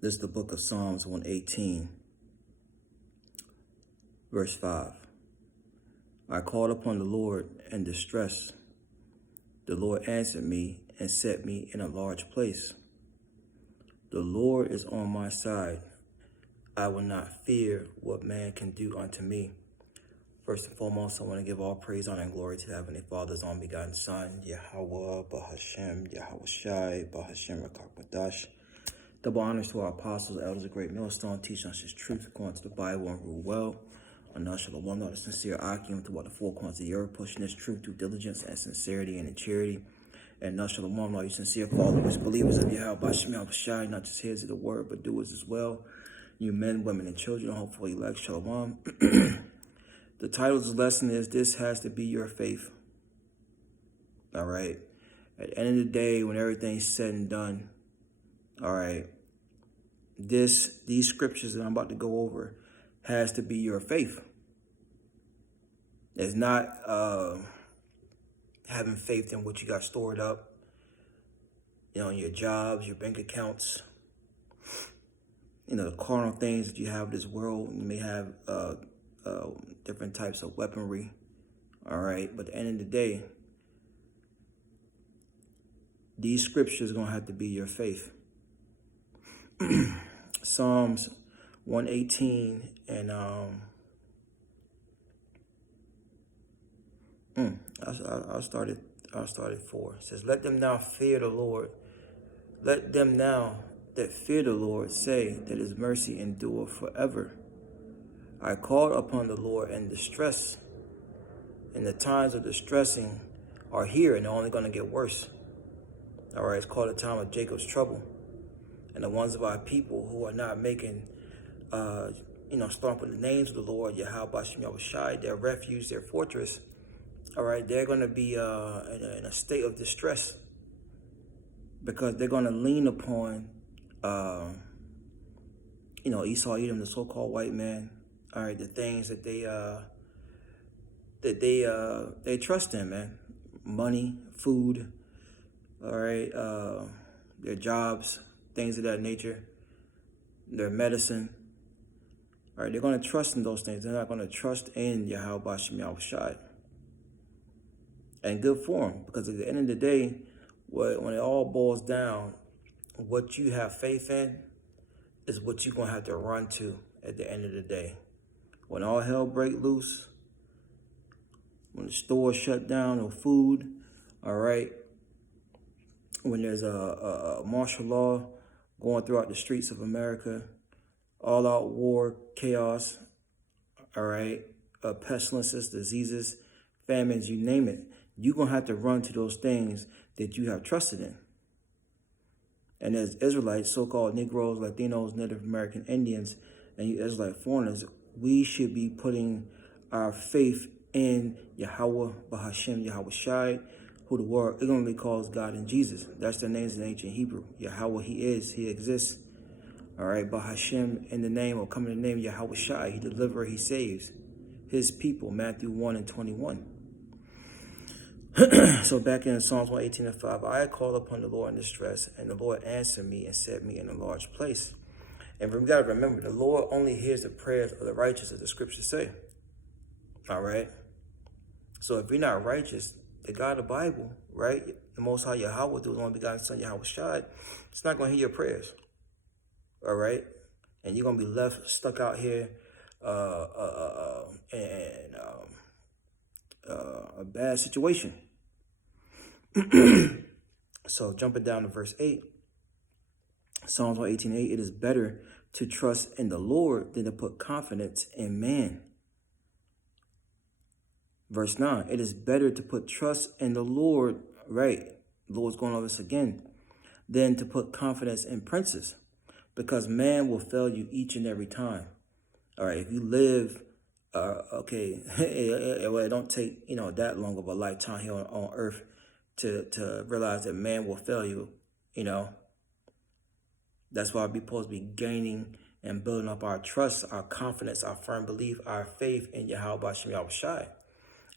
This is the book of Psalms 118, verse 5. I called upon the Lord in distress. The Lord answered me and set me in a large place. The Lord is on my side. I will not fear what man can do unto me. First and foremost, I want to give all praise, honor, and glory to the Heavenly Father's only begotten Son, Yahweh, Bahashem, Yahweh Shai, Bahashem, Rakakbadash. Double honors to our apostles, elders, a great millstone, teaching us his truth according to the Bible and rule well. And Shalom, not a sincere Akim throughout the four corners of the earth, pushing this truth through diligence and sincerity and in charity. And Shalom, not you sincere followers, believers of Yahweh, Bahashem, Shai, not just hearers of the word, but doers as well. You men, women, and children, hopefully elect. Shalom. The title of this lesson is, This Has to Be Your Faith. All right. At the end of the day, when everything's said and done, all right, these scriptures that I'm about to go over has to be your faith. It's not having faith in what you got stored up, in your jobs, your bank accounts, the carnal things that you have in this world. You may have different types of weaponry, all right? But at the end of the day, these scriptures are going to have to be your faith. Psalms 118 and I'll start at 4. It says, let them now fear the Lord. Let them now that fear the Lord say that his mercy endureth forever. I called upon the Lord in distress, and the times of distressing are here, and they're only going to get worse. All right, it's called a time of Jacob's trouble. And the ones of our people who are not making, stomping the names of the Lord, Yahweh, Bashem, Yahweh Shai, their refuge, their fortress, all right, they're going to be in a state of distress because they're going to lean upon, Esau, Edom, the so-called white man. All right, the things that they trust in, man. Money, food, all right, their jobs, things of that nature, their medicine. All right, they're going to trust in those things. They're not going to trust in Yahweh Bashem Yahweh Shai. And good for them, because at the end of the day, when it all boils down, what you have faith in is what you're going to have to run to at the end of the day. When all hell break loose, when the stores shut down, no food, all right, when there's a martial law going throughout the streets of America, all-out war, chaos, all right, pestilences, diseases, famines, you name it, you're going to have to run to those things that you have trusted in. And as Israelites, so-called Negroes, Latinos, Native American Indians, and you Israelite foreigners, we should be putting our faith in Yahweh, Bahashem, Yahweh Shai, who the world ignorantly calls God and Jesus. That's their names in ancient Hebrew. Yahweh, he is, he exists. All right, Bahashem, in the name, or come in the name Yahweh Shai, he delivers, he saves his people, Matthew 1 and 21. So back in Psalms 118 and 5, I called upon the Lord in distress, and the Lord answered me and set me in a large place. And we got to remember, the Lord only hears the prayers of the righteous, as the scriptures say. All right? So if you're not righteous, the God of the Bible, right, the Most High Yahweh, through his only begotten Son, Yahweh Shai, it's not going to hear your prayers. All right? And you're going to be left stuck out here in a bad situation. So jumping down to verse 8, Psalms 118:8, it is better to trust in the Lord than to put confidence in man. Verse 9, it is better to put trust in the Lord, right? The Lord's going over this again, than to put confidence in princes, because man will fail you each and every time. All right, if you live, it don't take, that long of a lifetime here on earth to realize that man will fail you, That's why we're supposed to be gaining and building up our trust, our confidence, our firm belief, our faith in Yahweh Bashem Yahweh Shai.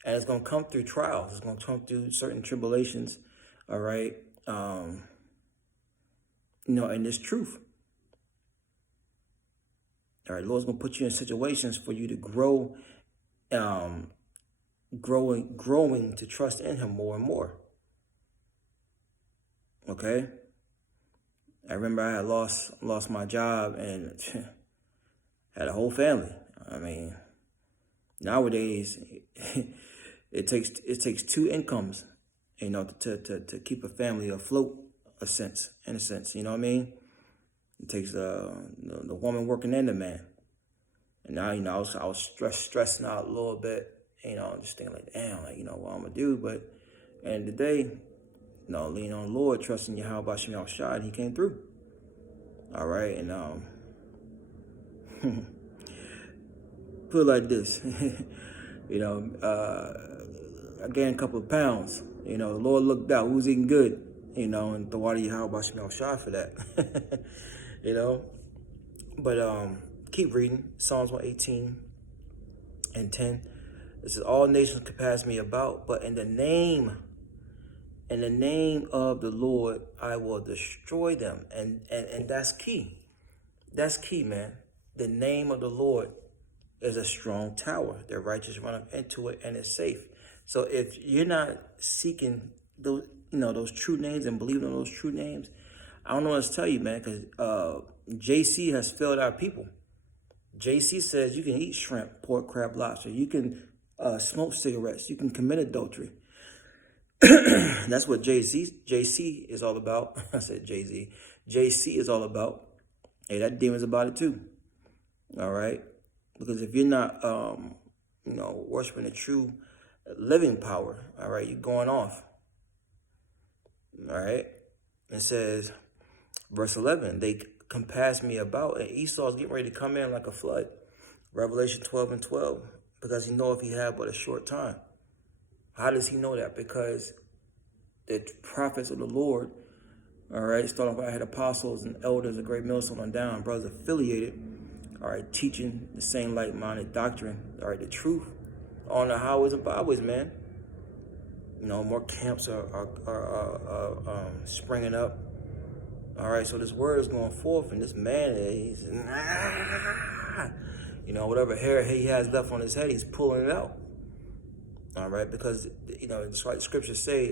And it's going to come through trials. It's going to come through certain tribulations, all right? And this truth. All right, the Lord's going to put you in situations for you to grow, growing to trust in him more and more. Okay? I remember I had lost my job and had a whole family. I mean, nowadays it takes two incomes, to keep a family afloat, in a sense, you know what I mean? It takes the woman working and the man. And now, I was stressing out a little bit, just thinking like, damn, what I'm gonna do. But at the end of the day, lean on the Lord, trusting Yahweh Shem Shai, and he came through. All right, and put it like this, I gained a couple of pounds. The Lord looked out, who was eating good, and the water Yahweh Shem Shai for that. But keep reading Psalms 118 and 10. It says, all nations compass me about, but in the name of the Lord, I will destroy them. And that's key. That's key, man. The name of the Lord is a strong tower. The righteous run up into it and it's safe. So if you're not seeking those, those true names and believing in those true names, I don't know what to tell you, man, because JC has failed our people. JC says you can eat shrimp, pork, crab, lobster. You can smoke cigarettes. You can commit adultery. That's what JC is all about. I said Jay-Z. JC is all about. Hey, that demon's about it too. All right? Because if you're not, worshiping the true living power, all right, you're going off. All right? It says, verse 11, they compass me about, and Esau's getting ready to come in like a flood. Revelation 12 and 12, because he know if he had but a short time. How does he know that? Because the prophets of the Lord, all right, starting off, I had apostles and elders, a great millstone on down, brothers affiliated, all right, teaching the same like-minded doctrine, all right, the truth on the highways and byways, man. More camps are springing up. All right, so this word is going forth, and this man, he's, whatever hair he has left on his head, he's pulling it out. All right, because, it's like the scriptures say,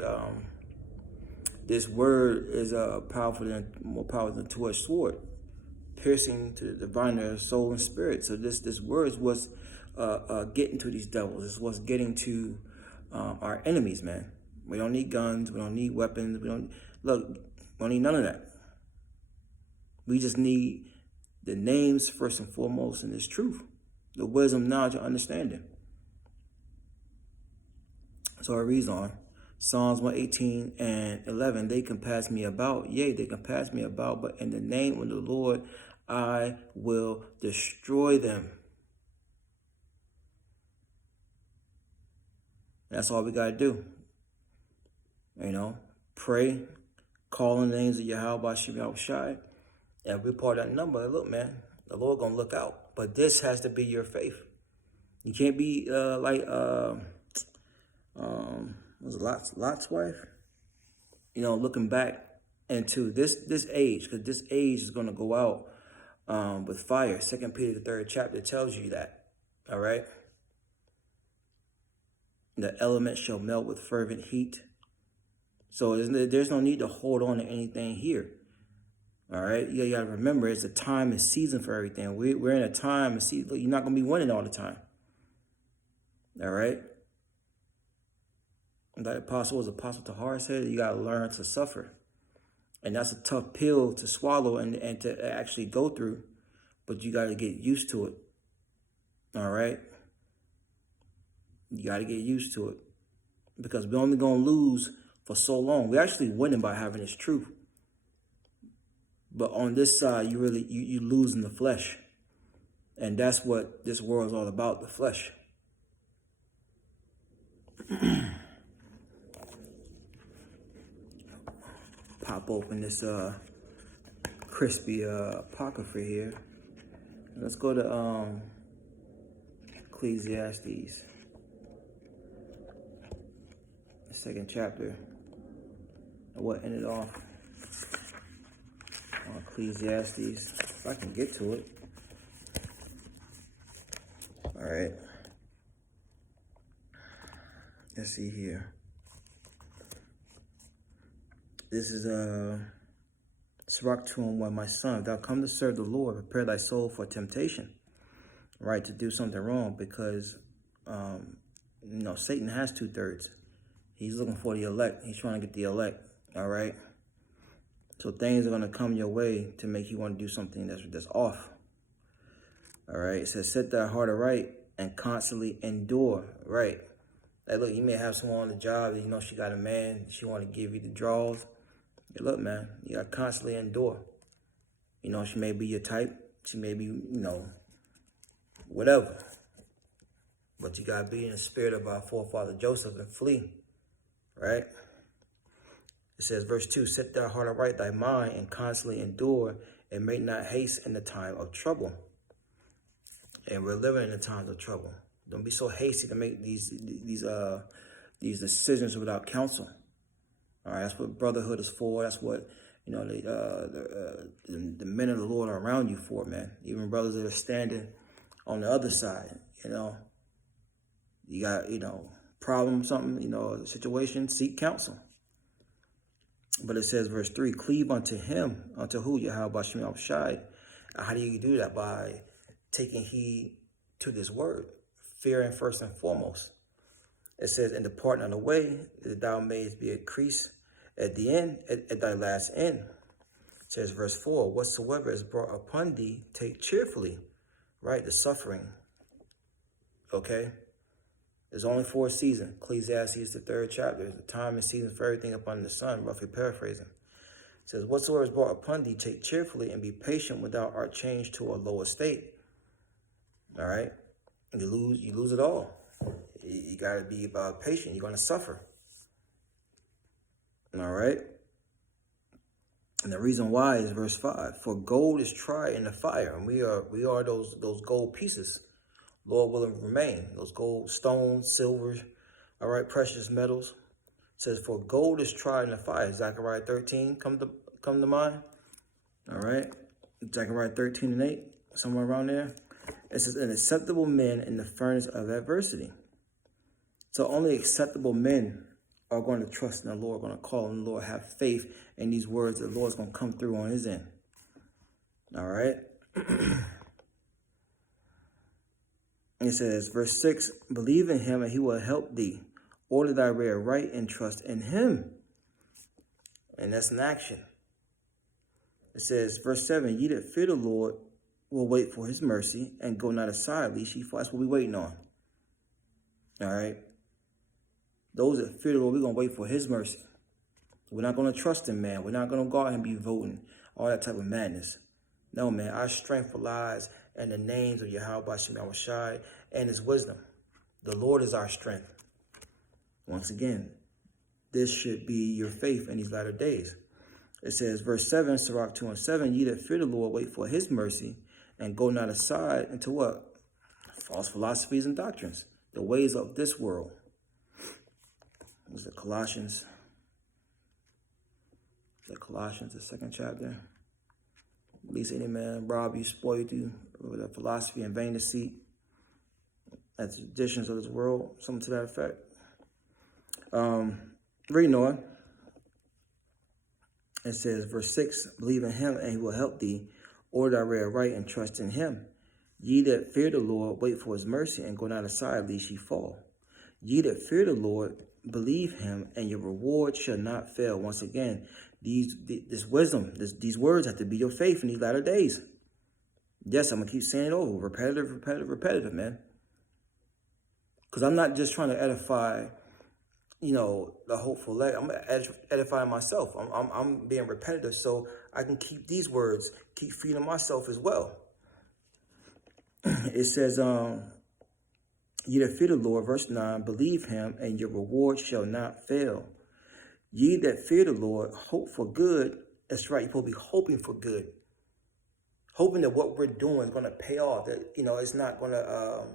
this word is more powerful than a two-edged sword, piercing to the divine of soul and spirit. So this word is what's getting to these devils. It's what's getting to our enemies, man. We don't need guns. We don't need weapons. We don't need none of that. We just need the names first and foremost and this truth, the wisdom, knowledge, and understanding. So it reads on, Psalms 118 and 11, they compass me about, yea, they compass me about, but in the name of the Lord, I will destroy them. That's all we got to do. Pray, call on the names of Yahweh Shem Shai, and we're part of that number. Look, man, the Lord going to look out. But this has to be your faith. You can't be was it Lot's wife? Looking back into this age, because this age is going to go out with fire. 2 Peter, the 3rd chapter tells you that. All right? The elements shall melt with fervent heat. So there's no need to hold on to anything here. All right? You got to remember, it's a time and season for everything. We're in a time and season. You're not going to be winning all the time. All right? That apostle Tahar said, you got to learn to suffer. And that's a tough pill to swallow and to actually go through. But you got to get used to it. All right? You got to get used to it. Because we're only going to lose for so long. We're actually winning by having this truth. But on this side, you lose in the flesh. And that's what this world is all about, the flesh. Pop open this crispy apocrypha here. Let's go to Ecclesiastes, the 2nd chapter. What ended off on Ecclesiastes, if I can get to it. right. Let's see here. This is Sirach 2:1. My son, thou come to serve the Lord, prepare thy soul for temptation, right? To do something wrong, because Satan has 2/3. He's looking for the elect. He's trying to get the elect. All right. So things are going to come your way to make you want to do something that's off. All right. It says, set thy heart aright and constantly endure. Right. Like, look, you may have someone on the job that she got a man. She want to give you the draws. Hey, look, man, you got to constantly endure. She may be your type. She may be, whatever. But you got to be in the spirit of our forefather Joseph and flee. Right? It says, verse 2, set thy heart aright, thy mind, and constantly endure, and make not haste in the time of trouble. And we're living in the times of trouble. Don't be so hasty to make these decisions without counsel. All right, that's what brotherhood is for. That's what the men of the Lord are around you for, man. Even brothers that are standing on the other side. You got problem, something, situation. Seek counsel. But it says, verse 3, cleave unto him, unto who? Yahweh Shem Shai. How do you do that? By taking heed to this word, fearing first and foremost. It says, and depart not away, that thou mayest be increased at the end, at thy last end. It says, verse 4, whatsoever is brought upon thee, take cheerfully. Right? The suffering. Okay? There's only 4 seasons. Ecclesiastes, the 3rd chapter. There's a time and season for everything up under the sun, roughly paraphrasing. It says, whatsoever is brought upon thee, take cheerfully, and be patient when thou art changed to a lower state. All right? You lose it all. You got to be patient. You're going to suffer. All right? And the reason why is verse 5. For gold is tried in the fire, and we are those gold pieces. Lord willing remain. Those gold, stones, silver, all right, precious metals. It says, for gold is tried in the fire. Zechariah 13 come to mind. All right. Zechariah 13:8, somewhere around there. It says, an acceptable men in the furnace of adversity. So only acceptable men are going to trust in the Lord, going to call on the Lord, have faith in these words. The Lord's going to come through on his end. All right. It says, verse 6, believe in him and he will help thee. Order thy way right and trust in him. And that's an action. It says, verse 7, ye that fear the Lord will wait for his mercy and go not aside, lest ye fall. That's what we're waiting on. All right. Those that fear the Lord, we're going to wait for his mercy. We're not going to trust in man. We're not going to go out and be voting, all that type of madness. No, man, our strength lies in the names of Yahweh Shem Shai and his wisdom. The Lord is our strength. Once again, this should be your faith in these latter days. It says, verse 7, Sirach 2:7, ye that fear the Lord, wait for his mercy, and go not aside into what? False philosophies and doctrines, the ways of this world. This is Colossians, the 2nd chapter. Least any man rob you, spoil you with a philosophy and vain deceit, and traditions of this world, something to that effect. Reading on, it says, verse 6, believe in him and he will help thee. Order thy way right and trust in him. Ye that fear the Lord, wait for his mercy and go not aside, lest ye fall. Ye that fear the Lord, believe him, and your reward shall not fail. Once again, this wisdom, these words have to be your faith in these latter days. Yes, I'm going to keep saying it over. Repetitive, man. Because I'm not just trying to edify, the hopeful leg. I'm edifying myself. I'm being repetitive so I can keep these words, keep feeding myself as well. It says, ye that fear the Lord, verse 9, believe him, and your reward shall not fail. Ye that fear the Lord, hope for good. That's right. You're supposed to be hoping for good. Hoping that what we're doing is going to pay off. That, it's not going to,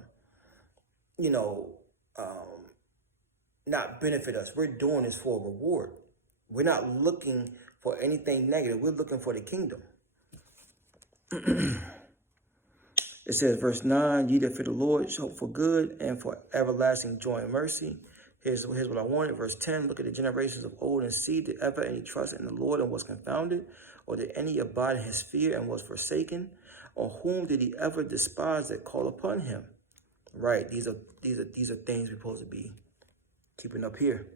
not benefit us. We're doing this for a reward. We're not looking for anything negative. We're looking for the kingdom. It says, verse 9, ye that fear the Lord shall hope for good and for everlasting joy and mercy. Here's what I wanted. Verse 10, look at the generations of old and see, did ever any trust in the Lord and was confounded? Or did any abide in his fear and was forsaken? Or whom did he ever despise that call upon him? Right, these are things we're supposed to be keeping up here.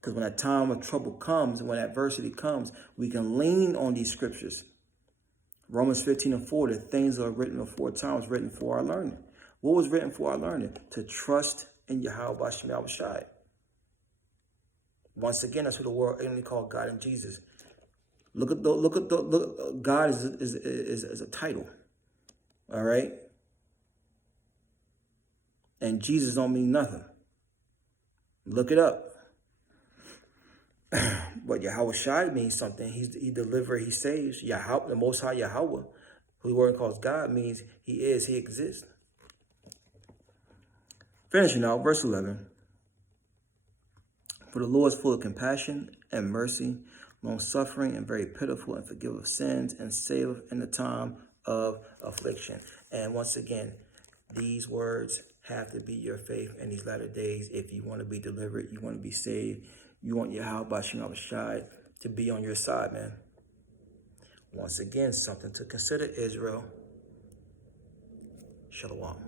Because when a time of trouble comes, when adversity comes, we can lean on these scriptures. Romans 15:4, the things that are written aforetime was written for our learning. What was written for our learning? To trust in Yahweh Bashem Yahushai. Once again, that's who the world only called God and Jesus. Look, God is a title. All right? And Jesus don't mean nothing. Look it up. But Yahweh Shai means something. He delivers, he saves. Yahweh, the Most High Yahweh, who the word calls God, means he exists. Finishing out, verse 11. For the Lord is full of compassion and mercy, long-suffering and very pitiful, and forgiveth sins, and saveth in the time of affliction. And once again, these words have to be your faith in these latter days. If you want to be delivered, you want to be saved, you want Yahweh Bashem Yahushai to be on your side, man. Once again, something to consider, Israel. Shalom.